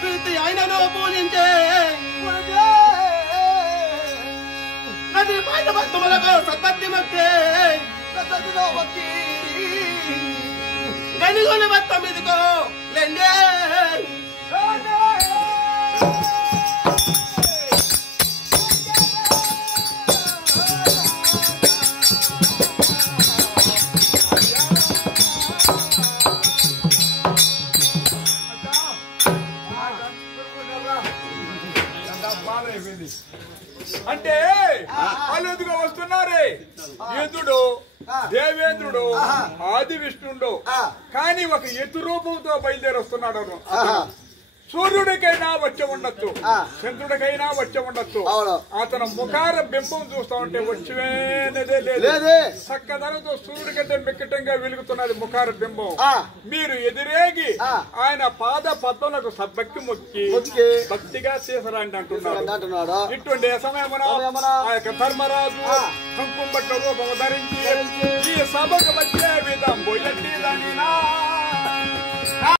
ప్రీతి ఆయనను పూజించే నది పైన భక్తులకు సత్పత్తి భక్తే గనిగొని భక్తం ఇదిగో లెండే అంటే వాళ్ళు ఎదుగా వస్తున్నారే ఇంద్రుడు దేవేంద్రుడు ఆది విష్ణుడు కానీ ఒక ఎత్తు రూపంతో బయలుదేరి వస్తున్నాడు. సూర్యుడికైనా వచ్చి ఉండొచ్చు, చంద్రుడికైనా వచ్చి ఉండొచ్చు. అతను ముఖార బింబం చూస్తా ఉంటే వచ్చేదే లేదు. చక్కదనంతో సూర్యుడి కంటే మిక్కటంగా వెలుగుతున్నది ముఖార బింబం. మీరు ఎదురేగి ఆయన పాద పద్మలకు సబ్బక్కి మొక్కి భక్తిగా చేసరాండి అంటున్నాడు. ఇటువంటి సమయమున ఆ యొక్క ధర్మరాజు కుంకుమ బట్ట రూపము ధరించి ఈ సభకు వచ్చే విధం బొయ్యండి దాని